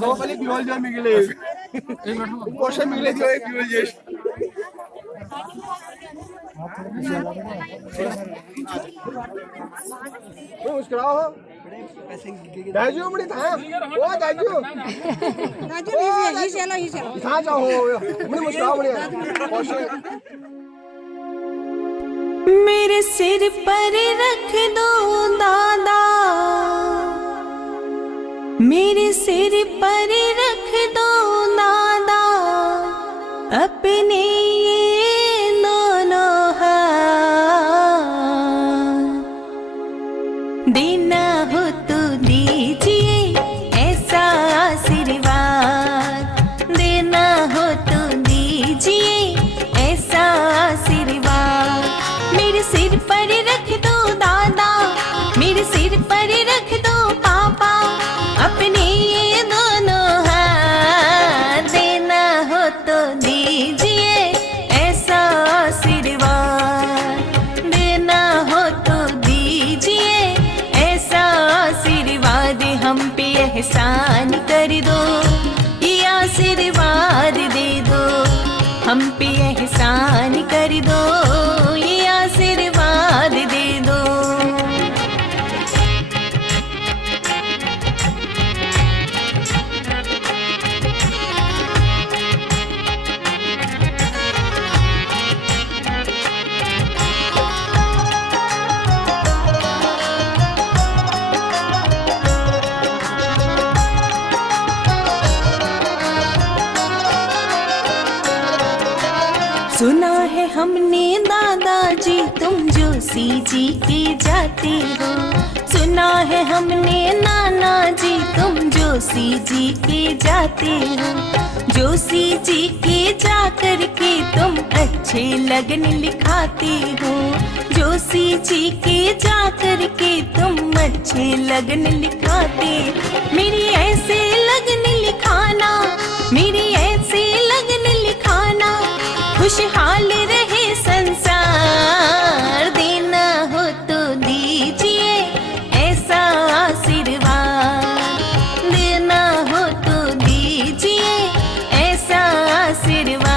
Normally biol jam migile. Kosha migile diyor biol jeş. मुस्कुराओ दाजू बड़ी था ओ दाजू दाजू ही चलो था जाओ बड़ी मुस्कुराओ बड़ी मेरे सिर पर रख दो दादा, मेरे सिर पर रख दो दादा अपने ये दोनों हाथ, देना हो तो दीजिए पे एहसान कर दो, ये आशीर्वाद दे दो। हम पे एहसान कर दो, ये आशीर्वाद दे दो। सुना है हमने दादाजी तुम जोशी जी के जाते हो। सुना है हमने नाना जी तुम जोशी जी के जाते हो। जोशी जी के जा कर के तुम अच्छे लगन लिखाते हो। जोशी जी के जा कर के तुम अच्छे लगन लिखाते। मेरी ऐसे लगन लिखाना, मेरी ऐसे लगन लिखाना, खुशहाल रहे संसार। देना हो तो दीजिए ऐसा आशीर्वाद, देना हो तो दीजिए ऐसा आशीर्वाद।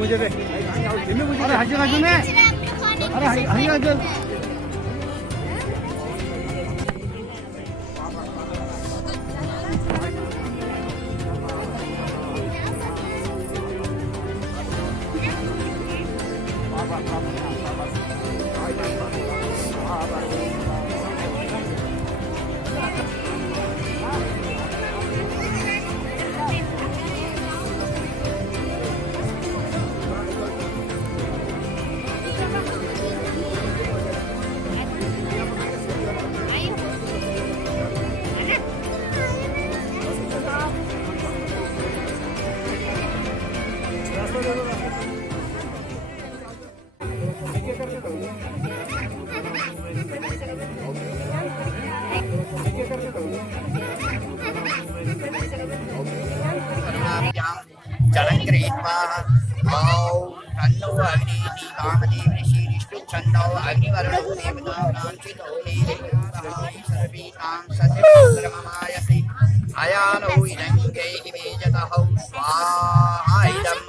मुझे अरे हजी बाजू में, अरे हजी बाजू। जलङ्गृहीत्वा तन्नो अग्निः कामदेवऋषिरिष्टुच्छन्दो अग्निवर्णो देवतानाञ्चितो सर्वेषां सत्यममायसि अयानो इदङ्गैः मेजतः स्वाहा इदं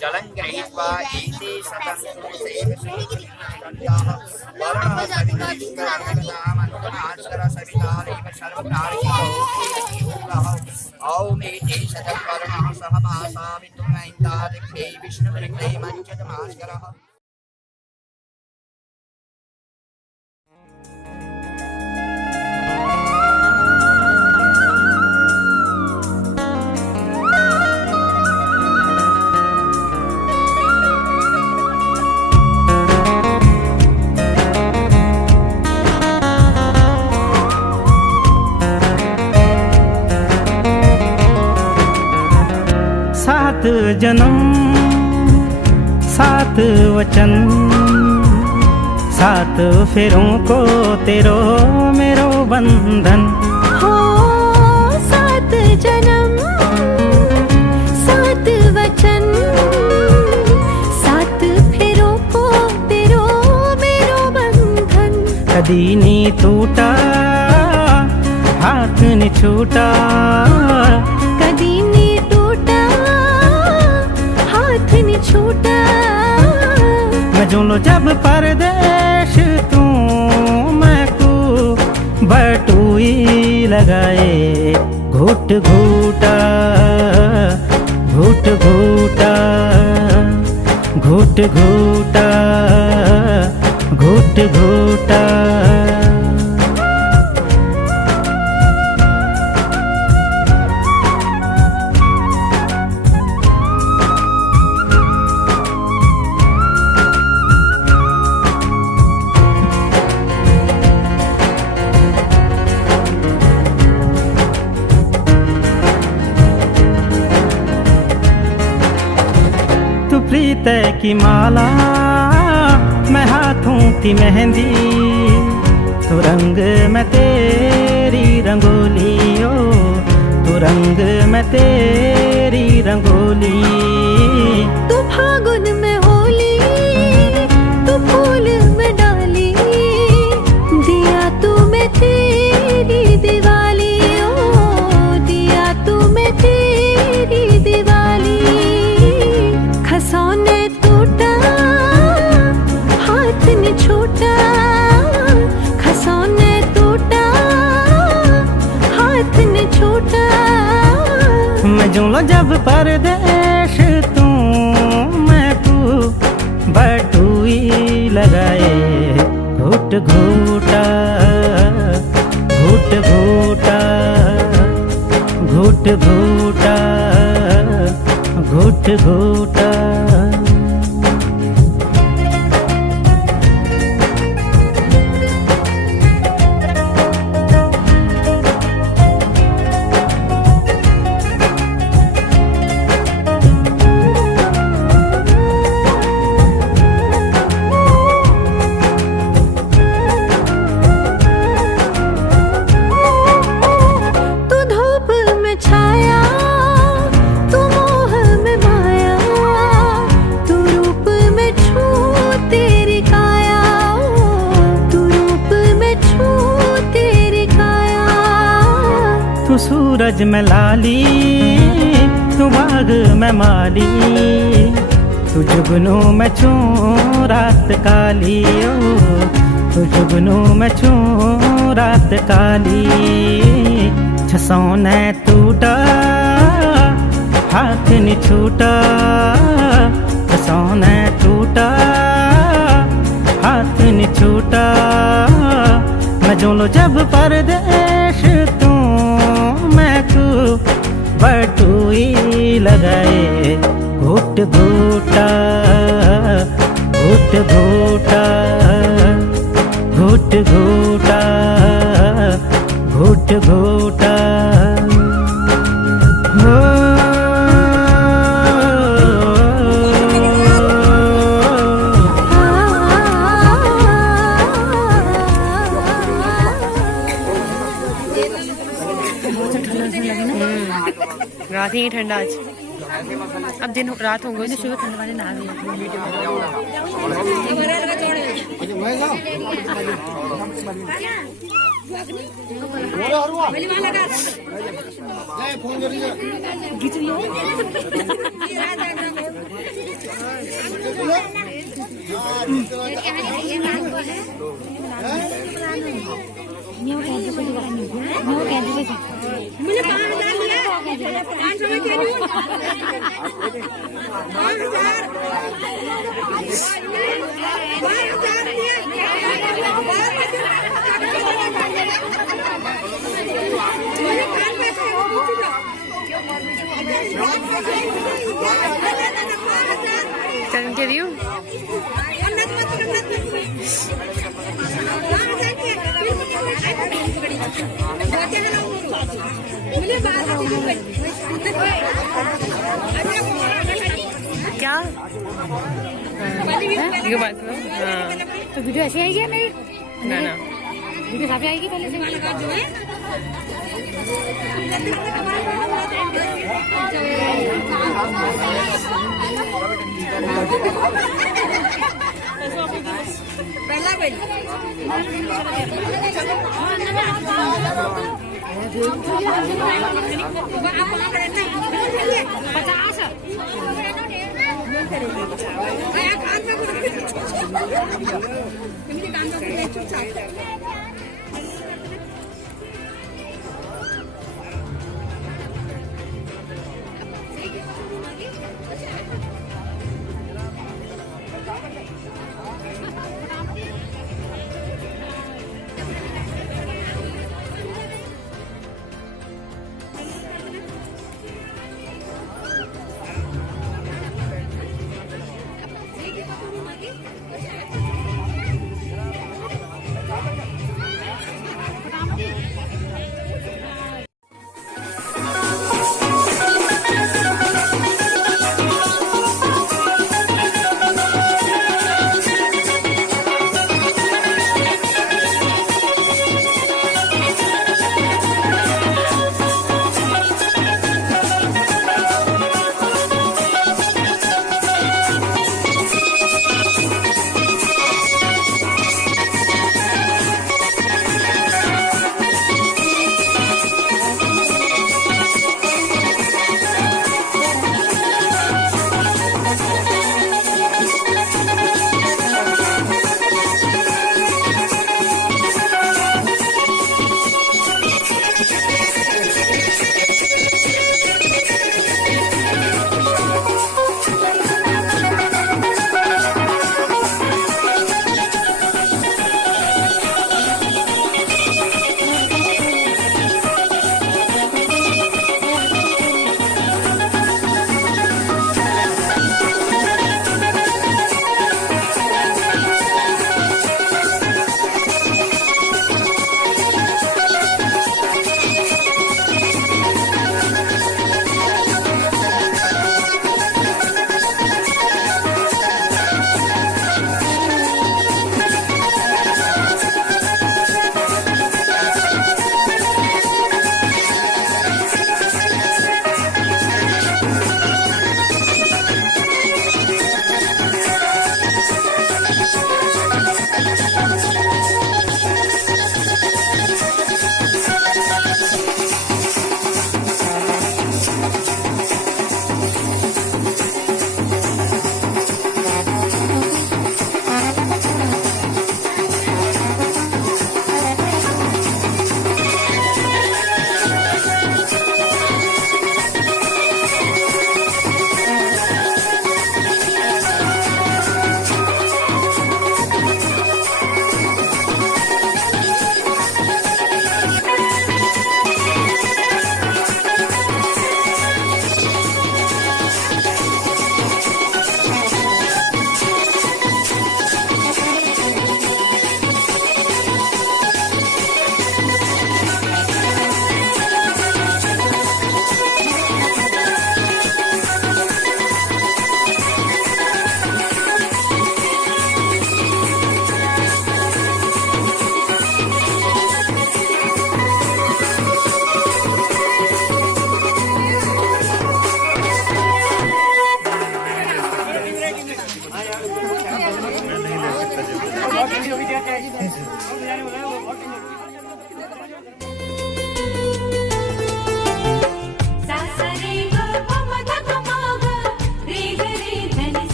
जलं गृहीत्वा एते सतः वर्णः सवितामनुगुणास्कर सवितारेव सर्वकार्ययोगः ॐ एते सतः सह भासा विष्णुमैन्दादिभ्यै विष्णुवृत्तै मञ्चतमास्करः। सात जन्म सात वचन, सात फेरों को तेरो मेरो बंधन। हो सात जन्म सात वचन, सात फेरों को तेरो मेरो बंधन। कदी नी टूटा हाथ नी छूटा, कदी नी टूटा हाथ नी छूटा। मैं झूलो जब परदेश तू मैं को बटुई लगाए। घूट घूटा घूट घूटा घूट घूटा घूट घूटा। फीते की माला मैं हाथों की मेहंदी, तू रंग में तेरी रंगोली, ओ तू रंग में तेरी रंगोली। तू फागुन में होली, तू फूल में डाली, दिया तू मैं तेरी दिवाली, ओ दिया तू मैं तेरी दिवाली। खसौने टूटा हाथ ने छूटा, खसौने टूटा हाथ ने छूटा। मैं जुमलो जब परदेश तू मैं तू बटुई लगाए, घूट घूटा घूट घूटा घूट घूटा घूट घूटा। तू सूरज में लाली, तू बाग में माली, तू जुगनू में छूं रात काली, ओ तू जुगनू में छूं रात काली। छसौने टूटा हाथ नि छूटा, छसौने टूटा हाथ नि छूटा। मैं जोलो जब परदेश तू मैं तू बटुई लगाए, घूट घूटा घूट घूटा घूट घूटा घूट घूटा। रात ही ठंडा आज, अब दिन रात होंगे तो सुबह ठंड वाले ना चल के दियो क्या ये बात तो वीडियो ऐसे आएगी या नहीं? ना ना वीडियो काफी आएगी पहले से जो है।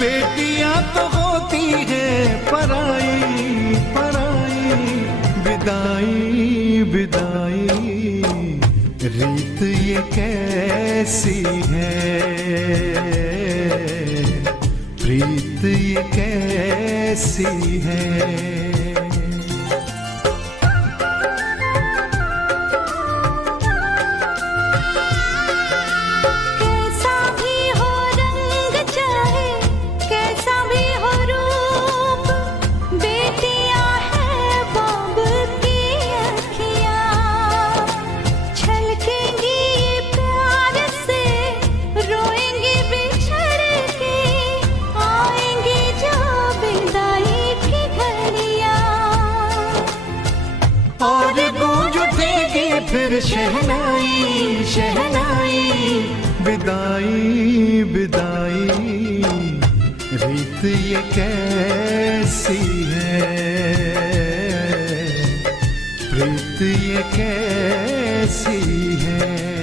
बेटियां तो होती है पराई पराई, विदाई विदाई रीत ये कैसी है, प्रीत ये कैसी है। फिर शहनाई शहनाई, विदाई विदाई रीत ये कैसी है, प्रीत ये कैसी है।